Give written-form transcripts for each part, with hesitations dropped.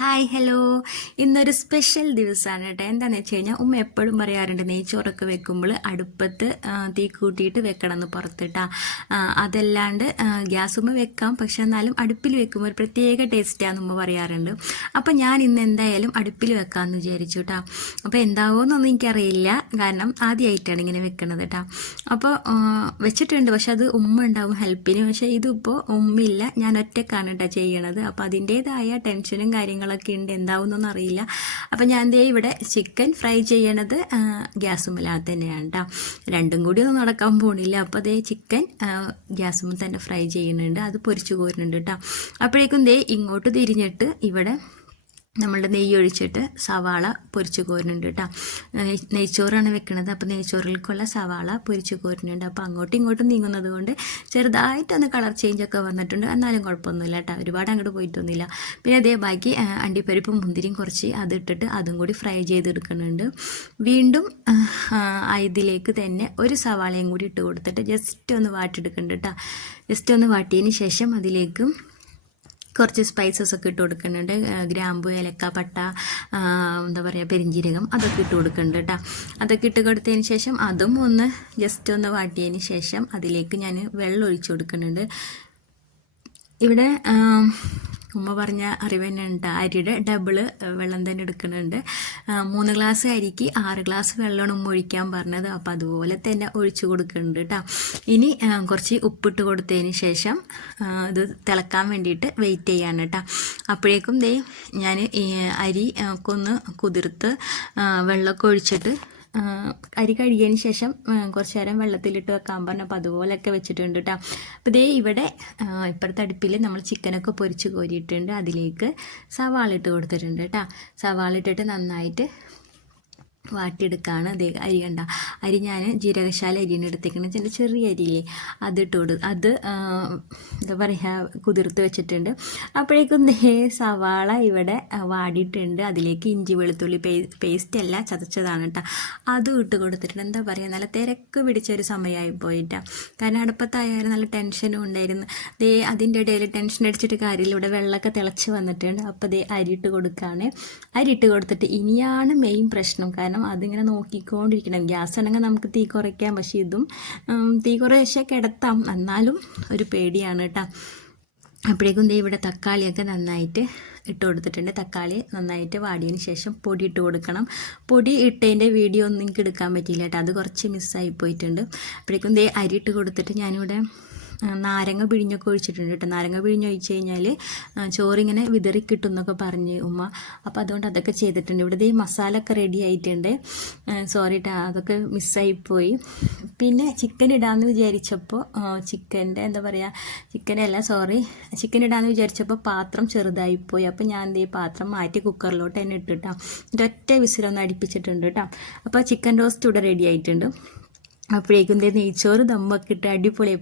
Hi hello. ഇന്നൊരു special ദിവസമാണ് കേട്ടോ. എന്താണെന്ന് വെച്ച് കഴിഞ്ഞാൽ ഉമ്മ എപ്പോഴും പറയാറുണ്ട് നെയ്ച്ചോറൊക്കെ വെക്കുമ്പോൾ അടുപ്പത്ത് തീ കൂട്ടിയിട്ട് വെക്കണം എന്ന് പുറത്തിട്ടാ. അതല്ലാണ്ട് ഗ്യാസുമ്മ വെക്കാം, പക്ഷെ എന്നാലും അടുപ്പിൽ വെക്കുമ്പോൾ ഒരു പ്രത്യേക ടേസ്റ്റാണെന്ന് ഉമ്മ പറയാറുണ്ട്. അപ്പോൾ ഞാൻ ഇന്ന് എന്തായാലും അടുപ്പിൽ വെക്കാമെന്ന് വിചാരിച്ചു കേട്ടോ. അപ്പോൾ എന്താവുമെന്നൊന്നും എനിക്കറിയില്ല, കാരണം ആദ്യമായിട്ടാണ് ഇങ്ങനെ വെക്കണത് കേട്ടോ. അപ്പോൾ വെച്ചിട്ടുണ്ട്, പക്ഷെ അത് ഉമ്മ ഉണ്ടാവും ഹെൽപ്പിന്. പക്ഷേ ഇതിപ്പോൾ ഉമ്മയില്ല, ഞാൻ ഒറ്റക്കാണ് കേട്ടോ ചെയ്യണത്. അപ്പോൾ അതിൻ്റേതായ ടെൻഷനും കാര്യങ്ങളൊക്കെ ഉണ്ട്, എന്താവുന്നൊന്നും അറിയില്ല. അപ്പം ഞാൻ ദേ ഇവിടെ ചിക്കൻ ഫ്രൈ ചെയ്യണത് ഗ്യാസുമ്മലാതെ തന്നെയാണ് കേട്ടോ. രണ്ടും കൂടി ഒന്നും നടക്കാൻ പോണില്ല. അപ്പോൾ ദേ ചിക്കൻ ഗ്യാസുമ്മൽ തന്നെ ഫ്രൈ ചെയ്യുന്നുണ്ട്, അത് പൊരിച്ചു കോരുന്നുണ്ട് കേട്ടോ. അപ്പോഴേക്കും ദേ ഇങ്ങോട്ട് തിരിഞ്ഞിട്ട് ഇവിടെ നമ്മളുടെ നെയ്യ് ഒഴിച്ചിട്ട് സവാള പൊരിച്ച് കോരുന്നുണ്ട് കേട്ടോ. നെയ്ച്ചോറാണ് വെക്കുന്നത്, അപ്പോൾ നെയ്ച്ചോറിലേക്കുള്ള സവാള പൊരിച്ച് കോരുന്നുണ്ട്. അപ്പോൾ അങ്ങോട്ടും ഇങ്ങോട്ടും നീങ്ങുന്നത് കൊണ്ട് ചെറുതായിട്ടൊന്ന് കളർ ചേഞ്ചൊക്കെ വന്നിട്ടുണ്ട്, എന്നാലും കുഴപ്പമൊന്നുമില്ല കേട്ടോ, ഒരുപാട് അങ്ങോട്ട് പോയിട്ടൊന്നുമില്ല. പിന്നെ അതേ ബാക്കി അണ്ടിപ്പരിപ്പും മുന്തിരിയും കുറച്ച് അതിട്ടിട്ട് അതും കൂടി ഫ്രൈ ചെയ്തെടുക്കുന്നുണ്ട്. വീണ്ടും ഇതിലേക്ക് തന്നെ ഒരു സവാളയും കൂടി ഇട്ട് കൊടുത്തിട്ട് ജസ്റ്റ് ഒന്ന് വാട്ടിയെടുക്കുന്നുണ്ട് കേട്ടോ. ജസ്റ്റ് ഒന്ന് വാട്ടിയതിന് ശേഷം അതിലേക്ക് കുറച്ച് സ്പൈസസ് ഒക്കെ ഇട്ട് കൊടുക്കുന്നുണ്ട്. ഗ്രാമ്പു, ഏലക്ക, പട്ട, എന്താ പറയുക, പെരിഞ്ജീരകം, അതൊക്കെ ഇട്ട് കൊടുക്കുന്നുണ്ട് കേട്ടോ. അതൊക്കെ ഇട്ട് കൊടുത്തതിന് ശേഷം അതും ഒന്ന് ജസ്റ്റ് ഒന്ന് വാട്ടിയതിന് ശേഷം അതിലേക്ക് ഞാൻ വെള്ളം ഒഴിച്ചു കൊടുക്കുന്നുണ്ട്. ഇവിടെ ഉമ്മ പറഞ്ഞ അറിവ് തന്നെ ഉണ്ട്, അരിയുടെ ഡബിള് വെള്ളം തന്നെ എടുക്കുന്നുണ്ട്. 3 ഗ്ലാസ് അരിക്ക് 6 ഗ്ലാസ് വെള്ളമാണ് ഉമ്മ ഒഴിക്കാൻ പറഞ്ഞത്. അപ്പോൾ അതുപോലെ തന്നെ ഒഴിച്ചു കൊടുക്കുന്നുണ്ട് കേട്ടോ. ഇനി കുറച്ച് ഉപ്പിട്ട് കൊടുത്തതിന് ശേഷം ഇത് തിളക്കാൻ വേണ്ടിയിട്ട് വെയിറ്റ് ചെയ്യാണ് കേട്ടോ. അപ്പോഴേക്കും ദേ ഞാൻ അരി ഒക്കെ ഒന്ന് കുതിർത്ത് വെള്ളമൊക്കെ ഒഴിച്ചിട്ട് അരി കഴുകിയതിന് ശേഷം കുറച്ച് നേരം വെള്ളത്തിലിട്ട് വെക്കാൻ പറഞ്ഞു. അപ്പോൾ അതുപോലെയൊക്കെ വെച്ചിട്ടുണ്ട് കേട്ടോ. അപ്പോൾ ദേ ഇവിടെ ഇപ്പോഴത്തെ അടുപ്പിൽ നമ്മൾ ചിക്കനൊക്കെ പൊരിച്ച് കോരിയിട്ടുണ്ട്. അതിലേക്ക് സവാള ഇട്ട് കൊടുത്തിട്ടുണ്ട് കേട്ടോ. സവാള ഇട്ടിട്ട് നന്നായിട്ട് വാട്ടിയെടുക്കുകയാണ്. അതേ അരി കണ്ട അരി ഞാൻ ജീരകശാല അരിയാണ് എടുത്തേക്കുന്നത്, ചെറിയ അരിയില്ലേ, അത് എന്താ പറയുക കുതിർത്ത് വെച്ചിട്ടുണ്ട്. അപ്പോഴേക്കും ദേ സവാള ഇവിടെ വാടിയിട്ടുണ്ട്. അതിലേക്ക് ഇഞ്ചി വെളുത്തുള്ളി പേസ്റ്റ് അല്ല, ചതച്ചതാണ് കേട്ടോ, അതും ഇട്ട് കൊടുത്തിട്ടുണ്ട്. എന്താ പറയുക, നല്ല തിരക്ക് പിടിച്ചൊരു സമയമായി പോയിട്ടാണ്. കാരണം അടുപ്പത്തായാലും നല്ല ടെൻഷനും ഉണ്ടായിരുന്നു. ദേ അതിൻ്റെ ഇടയിൽ ടെൻഷൻ അടിച്ചിട്ട് കാര്യമില്ല, ഇവിടെ വെള്ളമൊക്കെ തിളച്ച് വന്നിട്ടുണ്ട്. അപ്പോൾ ദേ അരിയിട്ട് കൊടുക്കുകയാണ്. അരിയിട്ട് കൊടുത്തിട്ട് ഇനിയാണ് മെയിൻ പ്രശ്നം, കാരണം അതിങ്ങനെ നോക്കിക്കൊണ്ടിരിക്കണം. ഗ്യാസ് ആണെങ്കിൽ നമുക്ക് തീ കുറയ്ക്കാം, പക്ഷേ ഇതും തീ കുറേശ്ശെ കിടത്താം, എന്നാലും ഒരു പേടിയാണ് കേട്ടോ. അപ്പോഴേക്കും ദേ ഇവിടെ തക്കാളിയൊക്കെ നന്നായിട്ട് ഇട്ട് കൊടുത്തിട്ടുണ്ട്. തക്കാളി നന്നായിട്ട് വാടിയതിന് ശേഷം പൊടി ഇട്ട് കൊടുക്കണം. പൊടി ഇട്ടതിൻ്റെ വീഡിയോ ഒന്നും എനിക്ക് എടുക്കാൻ പറ്റിയില്ല കേട്ടോ, അത് കുറച്ച് മിസ്സായി പോയിട്ടുണ്ട്. അപ്പോഴേക്കും ദേ അരി ഇട്ട് കൊടുത്തിട്ട് ഞാനിവിടെ നാരങ്ങ പിഴിഞ്ഞൊക്കെ ഒഴിച്ചിട്ടുണ്ട് കേട്ടോ. നാരങ്ങ പിഴിഞ്ഞൊഴിച്ച് കഴിഞ്ഞാൽ ചോറിങ്ങനെ വിതറി കിട്ടും എന്നൊക്കെ പറഞ്ഞ് ഉമ്മ. അപ്പോൾ അതുകൊണ്ട് അതൊക്കെ ചെയ്തിട്ടുണ്ട്. ഇവിടെ ഈ മസാല ഒക്കെ റെഡി ആയിട്ടുണ്ട്. സോറി കേട്ടോ, അതൊക്കെ മിസ്സായിപ്പോയി. പിന്നെ ചിക്കൻ ഇടാമെന്ന് വിചാരിച്ചപ്പോൾ ചിക്കൻ്റെ എന്താ പറയുക, ചിക്കൻ ഇടാമെന്ന് വിചാരിച്ചപ്പോൾ പാത്രം ചെറുതായിപ്പോയി. അപ്പോൾ ഞാൻ ഈ പാത്രം മാറ്റി കുക്കറിലോട്ട് തന്നെ ഇട്ടിട്ടാ, ഒറ്റ വിസിലൊന്ന് അടുപ്പിച്ചിട്ടുണ്ട് കേട്ടോ. അപ്പോൾ ചിക്കൻ റോസ്റ്റ് ഇവിടെ റെഡി ആയിട്ടുണ്ട്. അപ്പോഴേക്കും നെയ്ച്ചോറ് ദമ്മൊക്കെ ഇട്ട് അടിപൊളി,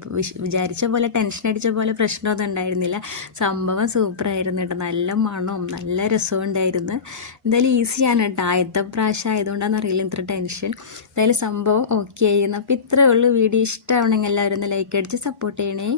വിചാരിച്ച പോലെ ടെൻഷൻ അടിച്ച പോലെ പ്രശ്നമൊന്നും ഉണ്ടായിരുന്നില്ല. സംഭവം സൂപ്പറായിരുന്നു കേട്ടോ, നല്ല മണവും നല്ല രസവും ഉണ്ടായിരുന്നു. എന്തായാലും ഈസിയാണ് കേട്ടോ, ആദ്യത്തെ പ്രാവശ്യം ആയതുകൊണ്ടാണെന്ന് അറിയില്ല ഇത്ര ടെൻഷൻ. എന്തായാലും സംഭവം ഓക്കെ ആയിരുന്നു. അപ്പോൾ ഇത്രയേ ഉള്ളൂ. വീഡിയോ ഇഷ്ടമാവണമെങ്കിൽ എല്ലാവരും ഒന്ന് ലൈക്ക് അടിച്ച് സപ്പോർട്ട് ചെയ്യണേ.